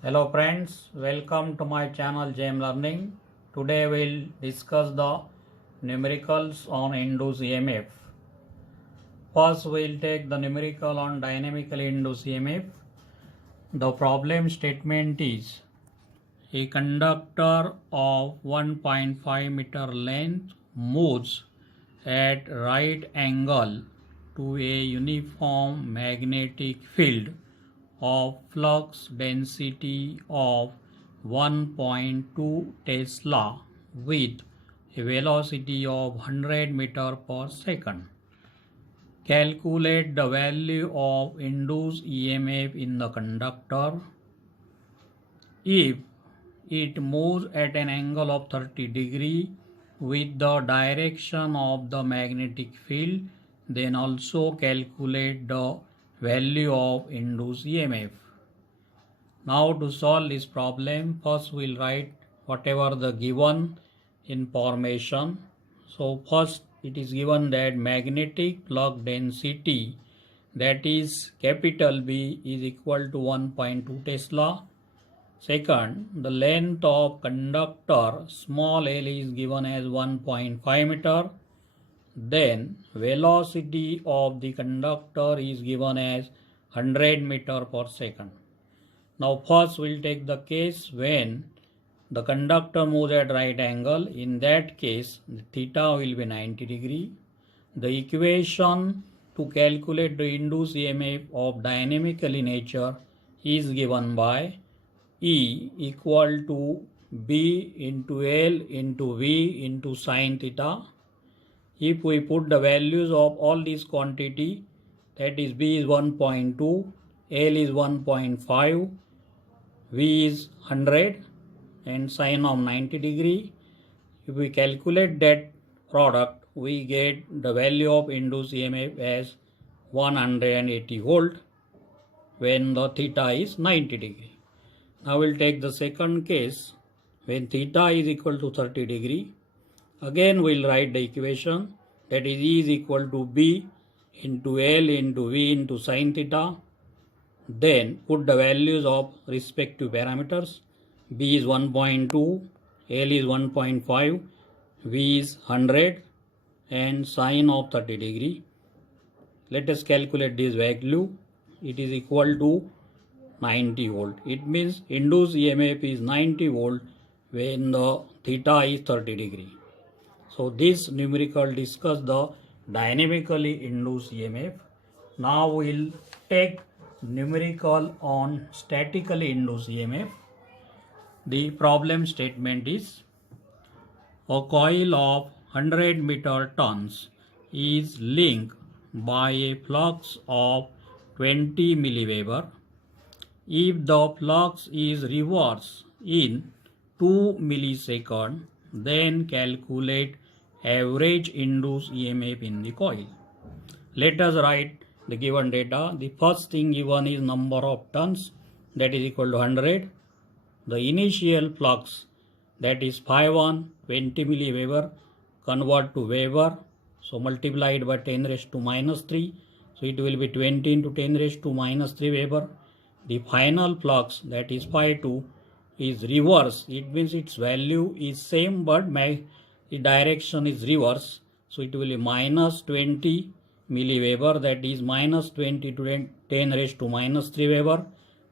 Hello friends, welcome to my channel JM Learning. Today we'll discuss the numericals on induced EMF. First we'll take the numerical on dynamically induced EMF. The problem statement is a conductor of 1.5 meter length moves at right angle to a uniform magnetic field of flux density of 1.2 Tesla with a velocity of 100 meter per second. Calculate the value of induced EMF in the conductor. If it moves at an angle of 30 degree with the direction of the magnetic field, then also calculate the value of induced EMF. Now to solve this problem, first we'll write whatever the given information. So first it is given that magnetic flux density, that is capital B, is equal to 1.2 Tesla. Second, the length of conductor small l is given as 1.5 meter. Then velocity of the conductor is given as 100 meter per second. Now first we'll take the case when the conductor moves at right angle. In that case, the theta will be 90 degree. The equation to calculate the induced EMF of dynamically nature is given by E equal to B into L into V into sine theta. If we put the values of all these quantity, that is B is 1.2, L is 1.5, V is 100 and sine of 90 degree. If we calculate that product, we get the value of induced EMF as 180 volt when the theta is 90 degree. Now we'll take the second case when theta is equal to 30 degree. Again we'll write the equation, that is E is equal to B into L into V into sine theta. Then put the values of respective parameters. B is 1.2, L is 1.5, V is 100 and sine of 30 degree. Let us calculate this value. It is equal to 90 volt. It means induced EMF is 90 volt when the theta is 30 degree. So this numerical discuss the dynamically induced EMF. Now we'll take numerical on statically induced EMF. The problem statement is a coil of 100 meter turns is linked by a flux of 20 milliweber. If the flux is reversed in 2 milliseconds, then calculate average induced EMF in the coil. Let us write the given data. The first thing given is number of turns, that is equal to 100. The initial flux, that is phi1 20 milliweber, convert to Weber, so multiplied by 10 raised to minus 3, so it will be 20 into 10 raised to minus 3 Weber. The final flux, that is phi2, is reverse. It means its value is same but the direction is reverse, so it will be minus 20 milliweber, that is minus 20 to 10 raised to minus 3 Weber.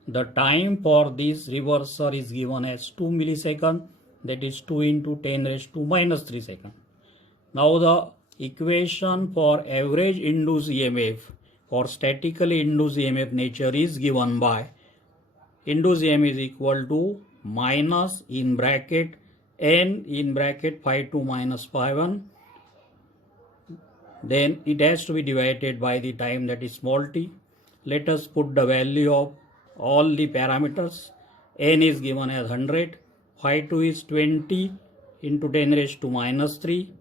The time for this reversal is given as 2 milliseconds, that is 2 into 10 raised to minus 3 seconds. Now the equation for average induced EMF for statically induced EMF nature is given by induced EMF is equal to minus in bracket n in bracket phi2 minus phi1. Then it has to be divided by the time, that is small t. Let us put the value of all the parameters. N is given as 100, phi2 is 20 into 10 raised to minus 3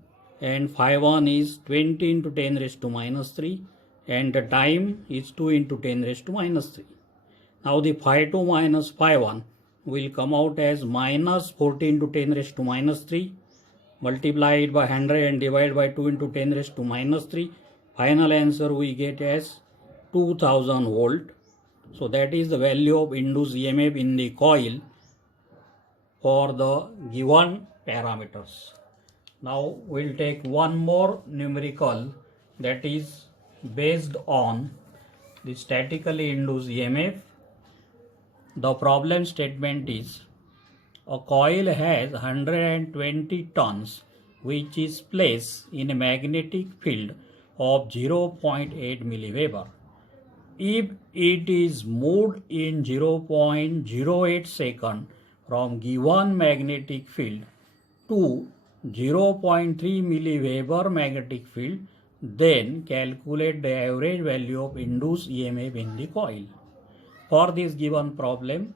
and phi1 is 20 into 10 raised to minus 3 and the time is 2 into 10 raised to minus 3. Now the phi2 minus phi1 will come out as minus 14 to 10 raised to minus 3 multiplied by 100 and divided by 2 into 10 raised to minus 3. Final answer we get as 2000 volt. So that is the value of induced EMF in the coil for the given parameters. Now we'll take one more numerical that is based on the statically induced EMF. The problem statement is a coil has 120 turns which is placed in a magnetic field of 0.8 milliweber. If it is moved in 0.08 second from given magnetic field to 0.3 milliweber magnetic field, then calculate the average value of induced EMF in the coil. For this given problem,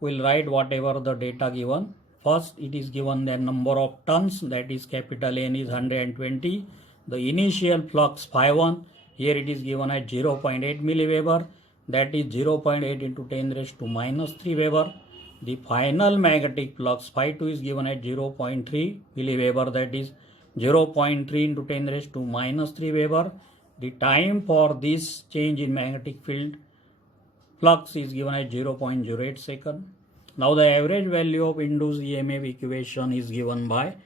we'll write whatever the data given. First, it is given the number of turns, that is capital N is 120. The initial flux phi1, here it is given as 0.8 milliweber, that is 0.8 into 10 raised to minus 3 weber. The final magnetic flux phi2 is given as 0.3 milliweber, that is 0.3 into 10 raised to minus 3 weber. The time for this change in magnetic field flux is given as 0.08 second. Now the average value of induced EMF equation is given by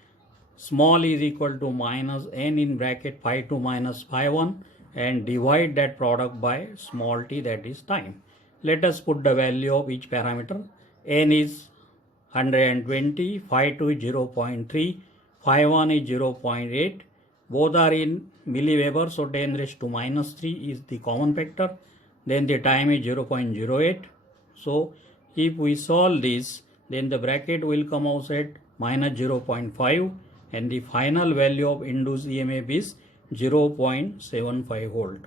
small is equal to minus n in bracket phi2 minus phi1 and divide that product by small t, that is time. Let us put the value of each parameter. N is 120, phi2 is 0.3, phi1 is 0.8. Both are in milliweber, so 10 raised to minus 3 is the common factor. Then the time is 0.08. So if we solve this, then the bracket will come outside minus 0.5 and the final value of induced EMF is 0.75 volt.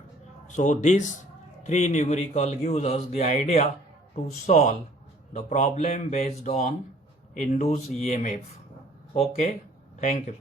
So this three numerical gives us the idea to solve the problem based on induced EMF. Okay, thank you.